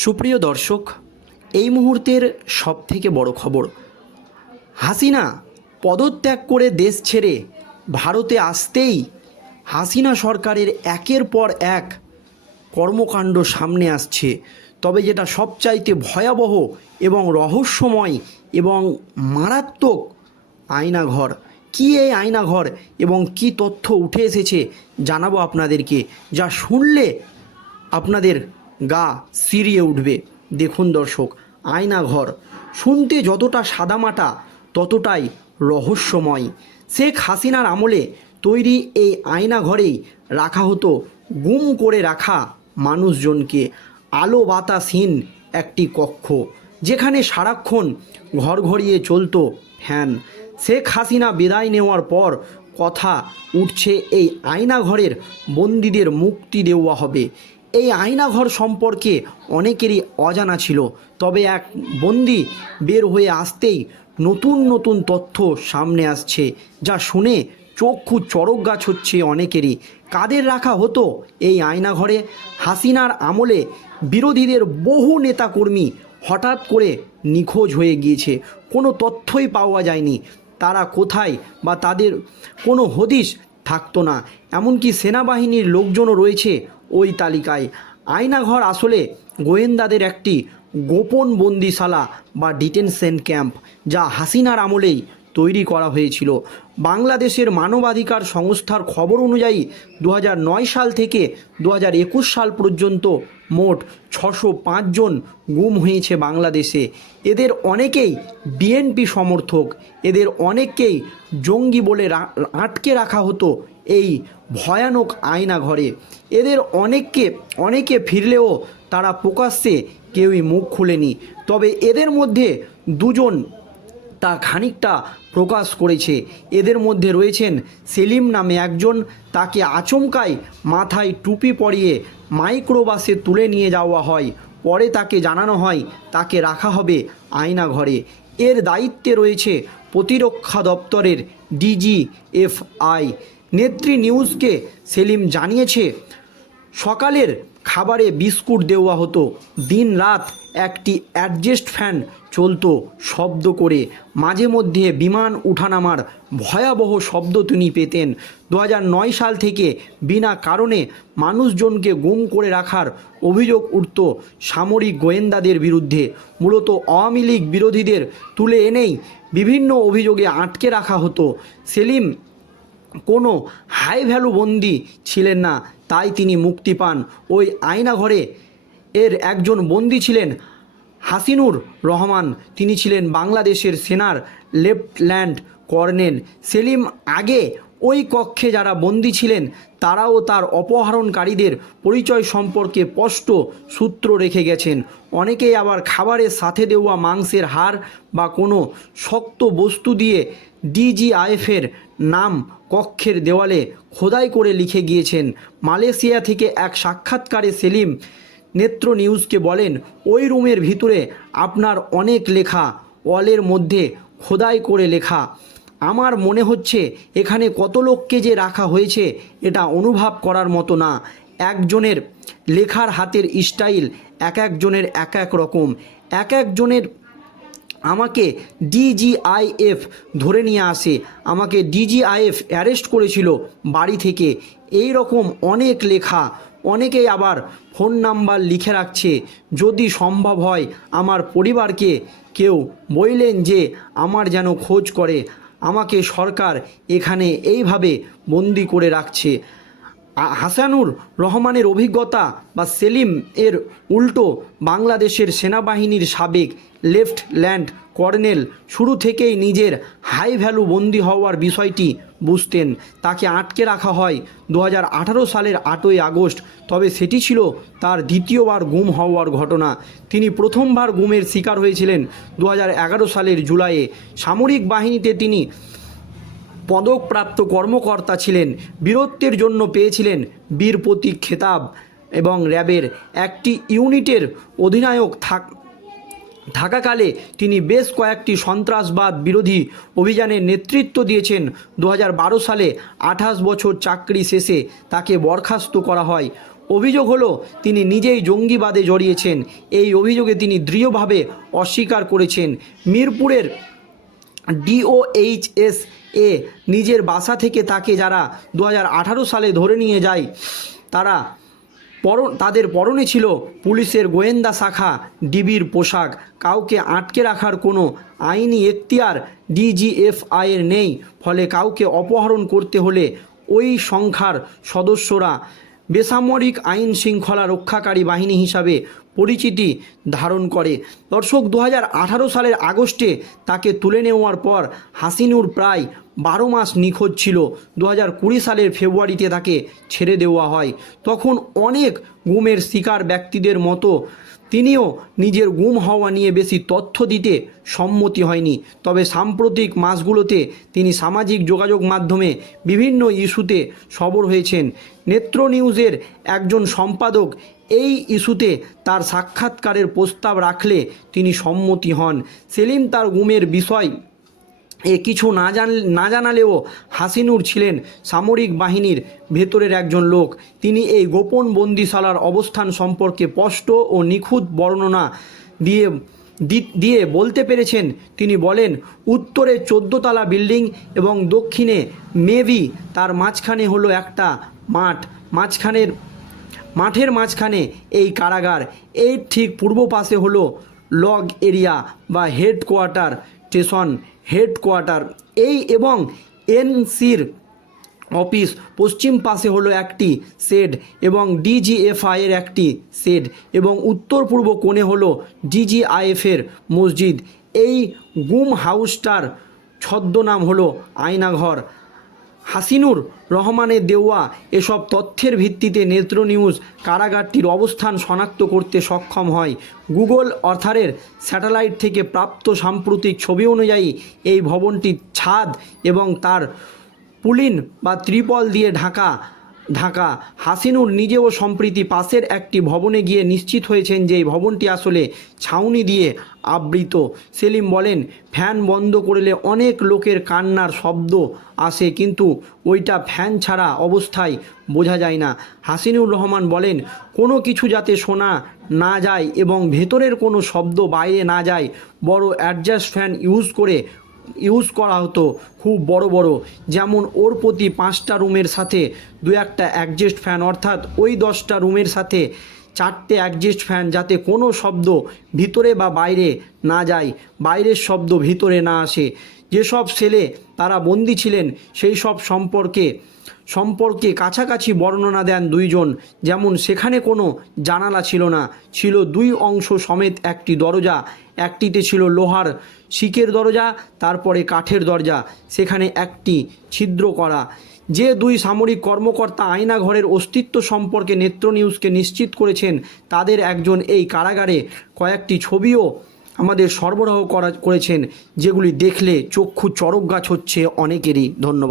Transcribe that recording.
সুপ্রিয় দর্শক, এই মুহূর্তের সবথেকে বড় খবর, হাসিনা পদত্যাগ করে দেশ ছেড়ে ভারতে আসতেই হাসিনা সরকারের একের পর এক কর্মকাণ্ড সামনে আসছে। তবে যেটা সবচাইতে ভয়াবহ এবং রহস্যময় এবং মারাত্মক আয়নাঘর, কি এই আয়নাঘর এবং কি তথ্য উঠে এসেছে জানাব আপনাদেরকে, যা শুনলে আপনাদের গা সিরিয়ে উঠবে। দেখুন দর্শক আয়নাঘর শুনতে যতটা সাদামাটা, ততটাই রহস্যময়। শেখ হাসিনার আমলে তৈরি এই আয়নাঘরেই রাখা হতো গুম করে রাখা মানুষজনকে। আলো বাতাসহীন একটি কক্ষ, যেখানে সারাক্ষণ ঘর ঘরিয়ে চলতো ফ্যান। শেখ হাসিনা বিদায় নেওয়ার পর কথা উঠছে এই আয়নাঘরের বন্দীদের মুক্তি দেওয়া হবে। এই আয়নাঘর সম্পর্কে অনেকেরই অজানা ছিল। তবে এক বন্দি বের হয়ে আসতেই নতুন নতুন তথ্য সামনে আসছে, যা শুনে চক্ষু চড়ক গাছ হচ্ছে অনেকেরই। কাদের রাখা হতো এই আয়নাঘরে? হাসিনার আমলে বিরোধীদের বহু নেতাকর্মী হঠাৎ করে নিখোঁজ হয়ে গিয়েছে। কোনো তথ্যই পাওয়া যায়নি। তারা কোথায় বা তাদের কোনো হদিশ থাকতো না। এমনকি সেনাবাহিনীর লোকজনও রয়েছে ওই তালিকায়। আয়নাঘর আসলে গোয়েন্দাদের একটি গোপন বন্দিশালা বা ডিটেনশন ক্যাম্প, যা হাসিনার আমলেই তৈরি করা হয়েছিল। বাংলাদেশের মানবাধিকার সংস্থার খবর অনুযায়ী দু হাজার নয় সাল থেকে দু হাজার একুশ সাল পর্যন্ত মোট ছশো জন গুম হয়েছে বাংলাদেশে। এদের অনেকেই বিএনপি সমর্থক, এদের অনেককেই জঙ্গি বলে আটকে রাখা হতো এই ভয়ানক আয়না ঘরে। এদের অনেককে, অনেকে ফিরলেও তারা প্রকাশ্যে কেউই মুখ খুলেনি। তবে এদের মধ্যে দুজন তা খানিকটা প্রকাশ করেছে। এদের মধ্যে রয়েছেন সেলিম নামে একজন। তাকে আচমকায় মাথায় টুপি পরিয়ে মাইক্রোবাসে তুলে নিয়ে যাওয়া হয়। পরে তাকে জানানো হয়, তাকে রাখা হবে আয়না ঘরে। এর দায়িত্বে রয়েছে প্রতিরক্ষা দপ্তরের ডিজিএফআই। নেত্রী নিউজকে সেলিম জানিয়েছে, সকালের খাবারে বিস্কুট দেওয়া হতো দিন রাত একটি অ্যাডজাস্ট ফ্যান চলতো শব্দ করে। মাঝে মধ্যে বিমান উঠানামার ভয়াবহ শব্দ তিনি পেতেন। দু সাল থেকে বিনা কারণে মানুষজনকে গুম করে রাখার অভিযোগ উঠত সামরিক গোয়েন্দাদের বিরুদ্ধে। মূলত আওয়ামী লীগ বিরোধীদের তুলে এনেই বিভিন্ন অভিযোগে আটকে রাখা হতো। সেলিম কোনো হাই ভ্যালু বন্দি ছিলেন না, তাই তিনি মুক্তি পান। ওই আয়নাঘরে এর একজন বন্দি ছিলেন হাসিনুর রহমান। তিনি ছিলেন বাংলাদেশের সেনার লেফটল্যান্ড কর্নেল। সেলিম আগে ওই কক্ষে যারা বন্দি ছিলেন, তারাও তার অপহরণকারীদের পরিচয় সম্পর্কে স্পষ্ট সূত্র রেখে গেছেন। অনেকেই আবার খাবারের সাথে দেওয়া মাংসের হাড় বা কোনো শক্ত বস্তু দিয়ে ডিজিআইএফের নাম কক্ষের দেওয়ালে খোদাই করে লিখে গিয়েছেন। মালয়েশিয়া থেকে এক সাক্ষাৎকারে সেলিম নেত্র নিউজকে বলেন, ওই রুমের ভিতরে আপনার অনেক লেখা, ওয়ালের মধ্যে খোদাই করে লেখা আমার মনে হচ্ছে এখানে কত লোককে যে রাখা হয়েছে, এটা অনুভব করার মতো না। একজনের লেখার হাতের স্টাইল এক একজনের এক এক রকম। এক একজনের আমাকে ডিজিআইএফ ধরে নিয়ে আসে। আমাকে ডিজিআইএফ অ্যারেস্ট করেছিল বাড়ি থেকে। এই রকম অনেক লেখা, অনেকেই আবার ফোন নাম্বার লিখে রাখছে। যদি সম্ভব হয় আমার পরিবারকে কেউ বললেন যে আমার যেন খোঁজ করে। আমাকে সরকার এখানে এইভাবে বন্দি করে রাখছে। হাসানুর রহমানের অভিজ্ঞতা বা সেলিম এর উল্টো বাংলাদেশের সেনাবাহিনীর সাবেক লেফটেন্যান্ট কর্নেল শুরু থেকেই নিজের হাই ভ্যালু বন্দি হওয়ার বিষয়টি বুঝতেন। তাকে আটকে রাখা হয় দু হাজার আঠারো সালের আটই আগস্ট, তবে সেটি ছিল তার দ্বিতীয়বার গুম হওয়ার ঘটনা। তিনি প্রথমবার গুমের শিকার হয়েছিলেন দু হাজার এগারো সালের জুলাইয়ে। সামরিক বাহিনীতে তিনি পদকপ্রাপ্ত কর্মকর্তা ছিলেন, বীরত্বের জন্য পেয়েছিলেন বীর প্রতীক খেতাব এবং র্যাবের একটি ইউনিটের অধিনায়ক থাক, থাকাকালে তিনি বেশ কয়েকটি সন্ত্রাসবাদ বিরোধী অভিযানের নেতৃত্ব দিয়েছেন। দু হাজার বারো সালে আঠাশ বছর চাকরি শেষে তাকে বরখাস্ত করা হয়। অভিযোগ হলো, তিনি নিজেই জঙ্গিবাদে জড়িয়েছেন। এই অভিযোগে তিনি দৃঢ়ভাবে অস্বীকার করেছেন। মিরপুরের ডিওএইচএস এ নিজের বাসা থেকে তাকে যারা দু হাজার আঠারো সালে ধরে নিয়ে যায়, তারা পর তাদের পরনে ছিল পুলিশের গোয়েন্দা শাখা, ডিবির পোশাক। কাউকে আটকে রাখার কোনো আইনি এখতিয়ার ডিজিএফআইয়ের নেই। ফলে কাউকে অপহরণ করতে হলে ওই সংখ্যার সদস্যরা বেসামরিক আইন শৃঙ্খলা রক্ষাকারী বাহিনী হিসাবে পরিচিতি ধারণ করে। দর্শক দু হাজার আঠারো সালের আগস্টে তাকে তুলে নেওয়ার পর হাসিনুর প্রায় বারো মাস নিখোঁজ ছিল। দু সালের ফেব্রুয়ারিতে তাকে ছেড়ে দেওয়া হয়। তখন অনেক গুমের শিকার ব্যক্তিদের মতো তিনিও নিজের গুম হওয়া নিয়ে বেশি তথ্য দিতে সম্মতি হয়নি। তবে সাম্প্রতিক মাসগুলোতে তিনি সামাজিক যোগাযোগ মাধ্যমে বিভিন্ন ইস্যুতে সবর হয়েছেন। নেত্র নিউজের একজন সম্পাদক এই ইস্যুতে তার সাক্ষাৎকারের প্রস্তাব রাখলে তিনি সম্মতি হন। সেলিম তার গুমের বিষয় এ কিছু না জান, না জানালেও হাসিনুর ছিলেন সামরিক বাহিনীর ভেতরের একজন লোক। তিনি এই গোপন বন্দিশালার অবস্থান সম্পর্কে স্পষ্ট ও নিখুঁত বর্ণনা দিয়ে দিয়ে বলতে পেরেছেন। তিনি বলেন, উত্তরে চোদ্দোতলা বিল্ডিং এবং দক্ষিণে মেবি তার মাঝখানে হলো একটা মাঠ। মাঝখানের, মাঠের মাঝখানে এই কারাগার। এর ঠিক পূর্ব পাশে হলো লগ এরিয়া বা হেডকোয়ার্টার স্টেশন হেডকোয়ার্টার। এই এবং এনসির অফিস পশ্চিম পাশে হলো একটি শেড এবং ডিজিএফআইয়ের একটি শেড এবং উত্তর পূর্ব কোণে হলো ডিজিআইএফের মসজিদ। এই গুম হাউসটার ছদ্মনাম হলো আয়নাঘর। হাসিনুর রহমানের দেওয়া এসব তথ্যের ভিত্তিতে নেত্র নিউজ কারাগারটির অবস্থান শনাক্ত করতে সক্ষম হয়। গুগল অর্থারের স্যাটেলাইট থেকে প্রাপ্ত সাম্প্রতিক ছবি অনুযায়ী এই ভবনটির ছাদ এবং তার পুলিন বা ত্রিপল দিয়ে ঢাকা ঢাকা। হাসিনুর নিজেও সম্প্রীতি পাশের একটি ভবনে গিয়ে নিশ্চিত হয়েছেন যে এই ভবনটি আসলে ছাউনি দিয়ে আবৃত। সেলিম বলেন, ফ্যান বন্ধ করলে অনেক লোকের কান্নার শব্দ আসে, কিন্তু ওইটা ফ্যান ছাড়া অবস্থায় বোঝা যায় না। হাসিনুর রহমান বলেন, কোনো কিছু যাতে শোনা না যায় এবং ভেতরের কোনো শব্দ বাইরে না যায়, বড় অ্যাডজাস্ট ফ্যান ইউজ করে ইউজ করা হতো খুব বড় বড়। যেমন ওর প্রতি পাঁচটা রুমের সাথে দু একটা অ্যাডজাস্ট ফ্যান অর্থাৎ ওই দশটা রুমের সাথে চারটে অ্যাডজাস্ট ফ্যান যাতে কোনো শব্দ ভিতরে বা বাইরে না যায়, বাইরের শব্দ ভিতরে না আসে। যেসব ছেলে তারা বন্দি ছিলেন, সেই সব সম্পর্কে সম্পর্কে কাছাকাছি বর্ণনা দেন দুইজন। যেমন সেখানে কোনো জানালা ছিল না, ছিল দুই অংশ সমেত একটি দরজা। একটিতে ছিল লোহার শিকের দরজা, তারপরে কাঠের দরজা, সেখানে একটি ছিদ্র করা। যে দুই সামরিক কর্মকর্তা আয়নাঘরের অস্তিত্ব সম্পর্কে নেত্র নিউজকে নিশ্চিত করেছেন, তাদের একজন এই কারাগারে কয়েকটি ছবিও আমাদের সরবরাহ করা করেছেন, যেগুলি দেখলে চক্ষু চরক গাছ হচ্ছে অনেকেরই। ধন্যবাদ।